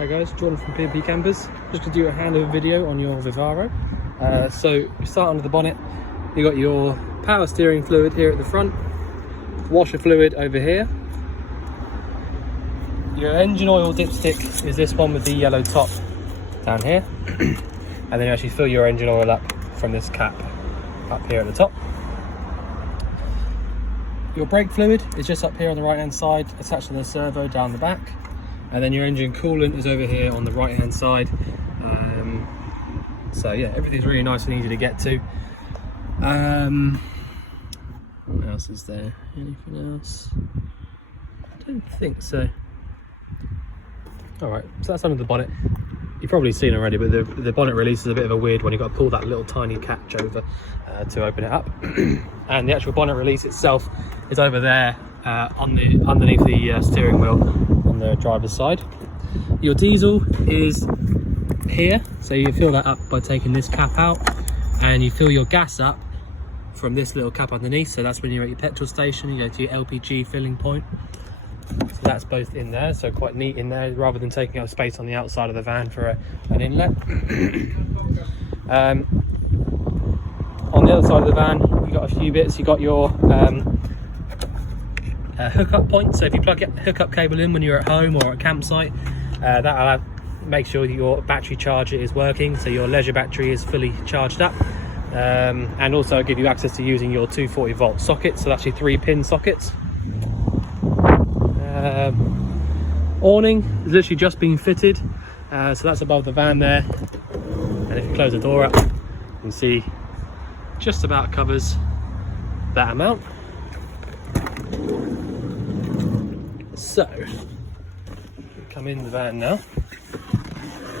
Hi guys, Jordan from P&P Campers. Just going to do a handover video on your Vivaro. So you start under the bonnet. You got your power steering fluid here at the front, washer fluid over here. Your engine oil dipstick is this one with the yellow top down here. And then you actually fill your engine oil up from this cap up here at the top. Your brake fluid is just up here on the right hand side, attached to the servo down the back. And then your engine coolant is over here on the right hand side. So yeah, everything's really nice and easy to get to. What else is there? Anything else? I don't think so. Alright, so that's under the bonnet. You've probably seen already, but the bonnet release is a bit of a weird one. You've got to pull that little tiny catch over to open it up. And the actual bonnet release itself is over there underneath the steering wheel on the driver's side. Your diesel is here, so you fill that up by taking this cap out, and you fill your gas up from this little cap underneath. So that's when you're at your petrol station, you go to your LPG filling point. So that's both in there, so quite neat in there, rather than taking up space on the outside of the van for an inlet. On the other side of the van, you've got a few bits. You've got your hookup point. So if you plug a hookup cable in when you're at home or at a campsite, that'll make sure that your battery charger is working, so your leisure battery is fully charged up. And also give you access to using your 240 volt sockets, so actually 3-pin sockets. Awning is literally just being fitted, so that's above the van there, and if you close the door up, you can see just about covers that amount. So come in the van now.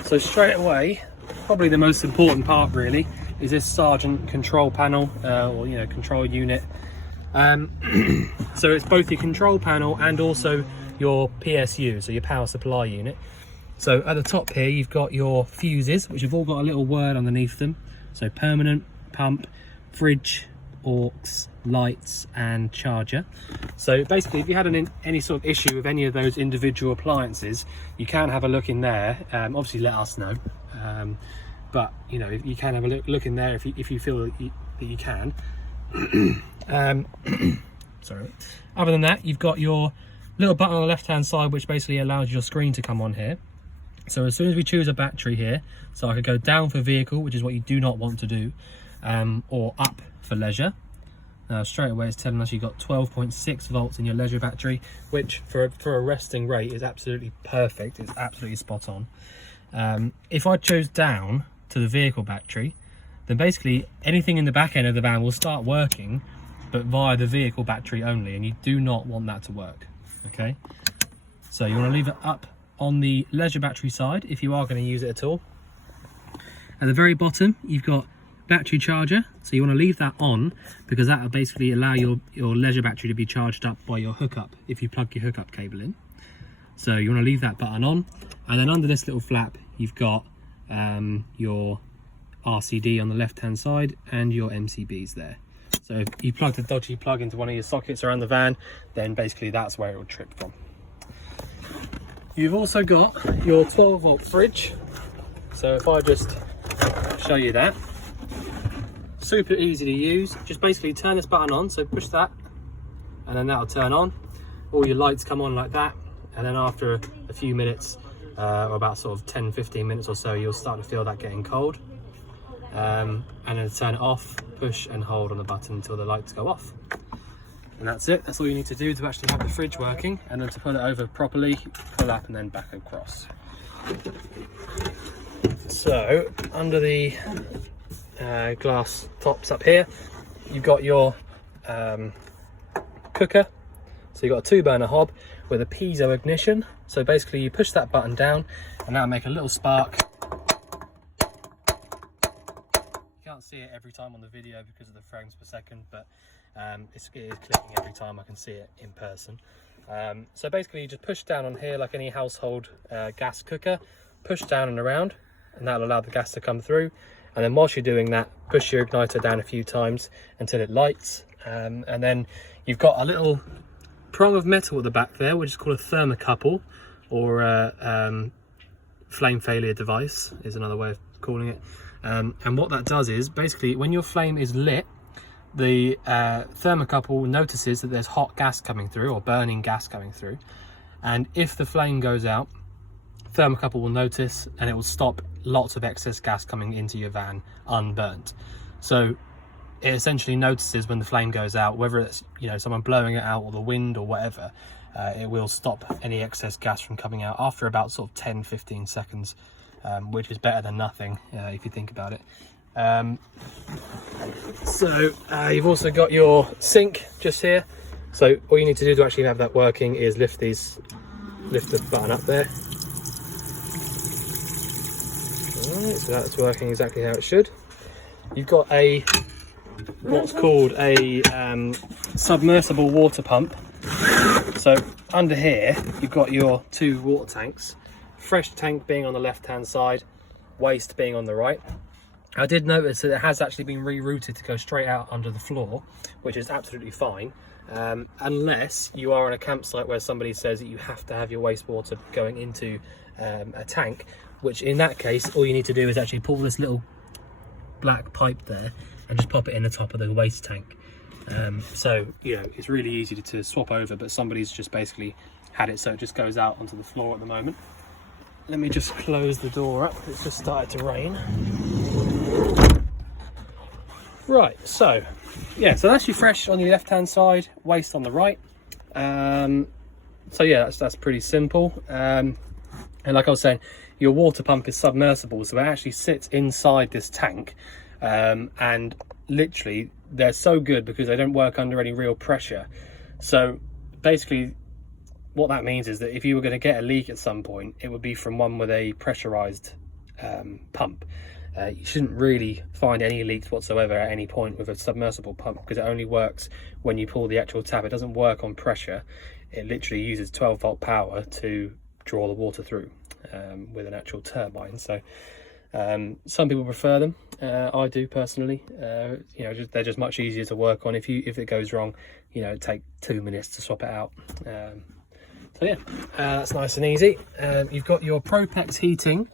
So straight away, probably the most important part really is this Sergeant control panel, or control unit. So it's both your control panel and also your PSU, so your power supply unit. So at the top here you've got your fuses, which have all got a little word underneath them. So permanent, pump, fridge, aux, lights and charger. So basically if you had any sort of issue with any of those individual appliances, you can have a look in there. Obviously let us know, but you can have a look in there if you feel that you can. Sorry. Other than that, you've got your little button on the left hand side, which basically allows your screen to come on here. So as soon as we choose a battery here, so I could go down for vehicle, which is what you do not want to do, or up for leisure. Straight away it's telling us you've got 12.6 volts in your leisure battery, which for a resting rate is absolutely perfect. It's absolutely spot on. If I chose down to the vehicle battery, then basically anything in the back end of the van will start working, but via the vehicle battery only, and you do not want that to work. Okay, so you want to leave it up on the leisure battery side if you are going to use it at all. At the very bottom you've got battery charger, so you want to leave that on because that will basically allow your leisure battery to be charged up by your hookup if you plug your hookup cable in. So you want to leave that button on, and then under this little flap you've got your RCD on the left hand side and your MCBs there. So if you plug the dodgy plug into one of your sockets around the van, then basically that's where it will trip from. You've also got your 12 volt fridge. So if I just show you that, super easy to use. Just basically turn this button on, so push that and then that'll turn on. All your lights come on like that, and then after a few minutes, or about sort of 10-15 minutes or so, you'll start to feel that getting cold. And then turn it off, push and hold on the button until the lights go off. And that's it. That's all you need to do to actually have the fridge working. And then to pull it over properly, pull up and then back across. So under the glass tops up here, you've got your cooker. So you've got a 2-burner hob with a piezo ignition. So basically you push that button down and that'll make a little spark. Can't see it every time on the video because of the frames per second, but it is clicking every time I can see it in person. So basically you just push down on here like any household gas cooker, push down and around, and that'll allow the gas to come through. And then whilst you're doing that, push your igniter down a few times until it lights, and then you've got a little prong of metal at the back there, which is called a thermocouple, or flame failure device is another way of calling it. And what that does is basically when your flame is lit, the thermocouple notices that there's hot gas coming through or burning gas coming through, and if the flame goes out, thermocouple will notice and it will stop lots of excess gas coming into your van unburnt. So it essentially notices when the flame goes out, whether it's, you know, someone blowing it out or the wind or whatever, it will stop any excess gas from coming out after about sort of 10-15 seconds, which is better than nothing if you think about it. So you've also got your sink just here. So all you need to do to actually have that working is lift the button up there. Alright, so that's working exactly how it should. You've got what's called a submersible water pump. So under here you've got your 2 water tanks, fresh tank being on the left hand side, waste being on the right. I did notice that it has actually been rerouted to go straight out under the floor, which is absolutely fine, unless you are on a campsite where somebody says that you have to have your wastewater going into a tank, which in that case all you need to do is actually pull this little black pipe there and just pop it in the top of the waste tank. So, you know, it's really easy to swap over, but somebody's just basically had it so it just goes out onto the floor at the moment. Let me just close the door up, it's just started to rain. Right, so yeah, so that's your fresh on your left hand side, waste on the right. So yeah, that's pretty simple. And like I was saying, your water pump is submersible, so it actually sits inside this tank, and literally they're so good because they don't work under any real pressure. So basically what that means is that if you were going to get a leak at some point, it would be from one with a pressurized pump. You shouldn't really find any leaks whatsoever at any point with a submersible pump, because it only works when you pull the actual tap. It doesn't work on pressure. It literally uses 12-volt power to draw the water through with an actual turbine. So some people prefer them. I do personally. You know, they're just much easier to work on. If it goes wrong, you know, it'd take 2 minutes to swap it out. So yeah, that's nice and easy. You've got your Propex Heating,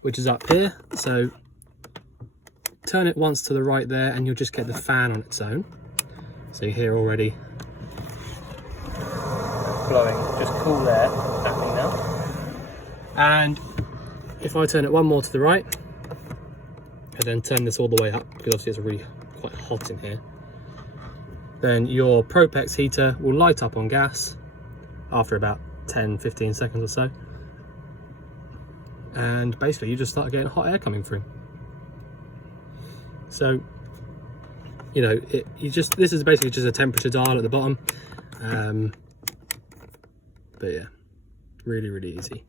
which is up here. So turn it once to the right there and you'll just get the fan on its own. So you hear already blowing, just cool air happening now. And if I turn it one more to the right and then turn this all the way up, because obviously it's really quite hot in here, then your Propex heater will light up on gas after about 10-15 seconds or so, and basically you just start getting hot air coming through. So, you know, this is basically just a temperature dial at the bottom. But yeah, really easy.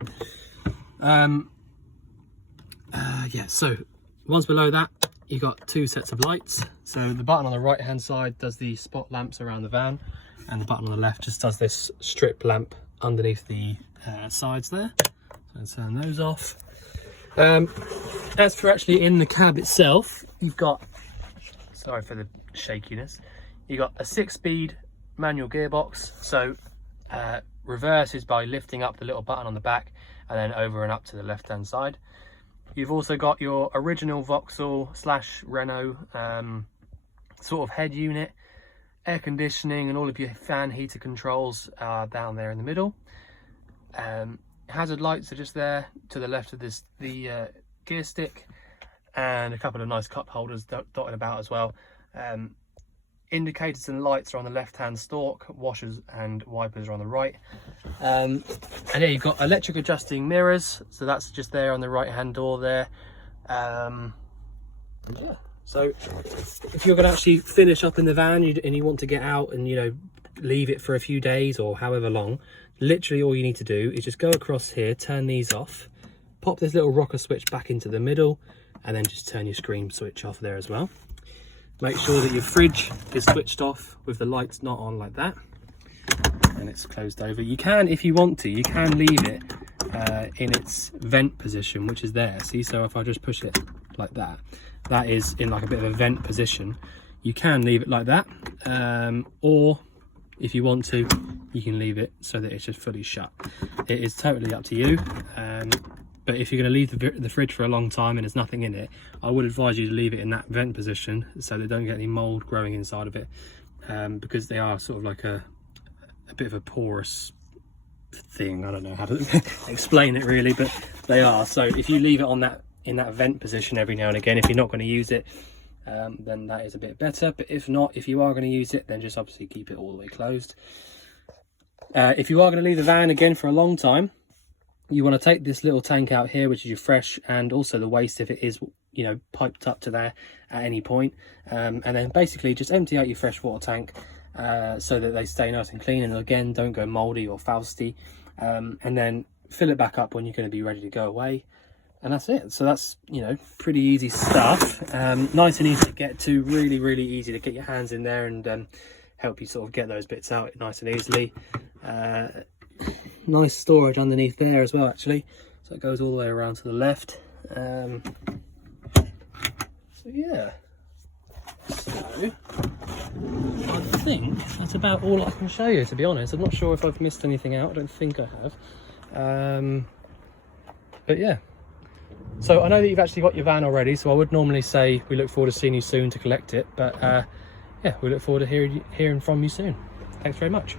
Yeah, so once below that, you got 2 sets of lights. So the button on the right hand side does the spot lamps around the van, and the button on the left just does this strip lamp underneath the sides there. So turn those off. As for actually in the cab itself, you've got, sorry for the shakiness, you've got a 6-speed manual gearbox. So reverse is by lifting up the little button on the back and then over and up to the left hand side. You've also got your original Vauxhall / Renault sort of head unit, air conditioning and all of your fan heater controls are down there in the middle. Hazard lights are just there to the left of the gear stick, and a couple of nice cup holders dotted about as well. Indicators and lights are on the left hand stalk, washers and wipers are on the right. And yeah, you've got electric adjusting mirrors, so that's just there on the right hand door there. Yeah, so if you're going to actually finish up in the van and you want to get out and, you know, leave it for a few days or however long, literally all you need to do is just go across here, turn these off, pop this little rocker switch back into the middle, and then just turn your screen switch off there as well. Make sure that your fridge is switched off with the lights not on like that, and it's closed over. You can, if you want to, you can leave it in its vent position, which is there. See, so if I just push it like that, that is in like a bit of a vent position. You can leave it like that, or if you want to, you can leave it so that it's just fully shut. It is totally up to you. But if you're going to leave the fridge for a long time and there's nothing in it, I would advise you to leave it in that vent position so they don't get any mold growing inside of it, because they are sort of like a bit of a porous thing. I don't know how to explain it really, but they are. So if you leave it on in that vent position every now and again, if you're not going to use it, then that is a bit better. But if not, if you are going to use it, then just obviously keep it all the way closed. If you are going to leave the van again for a long time, you want to take this little tank out here, which is your fresh and also the waste if it is, you know, piped up to there at any point, and then basically just empty out your fresh water tank so that they stay nice and clean, and again don't go moldy or fausty, and then fill it back up when you're going to be ready to go away, and that's it. So that's, you know, pretty easy stuff. Nice and easy to get to, really easy to get your hands in there and help you sort of get those bits out nice and easily. Nice storage underneath there as well, actually, so it goes all the way around to the left. So yeah, so I think that's about all I can show you, to be honest. I'm not sure if I've missed anything out. I don't think I have. But yeah, so I know that you've actually got your van already, so I would normally say we look forward to seeing you soon to collect it, but yeah, we look forward to hearing from you soon. Thanks very much.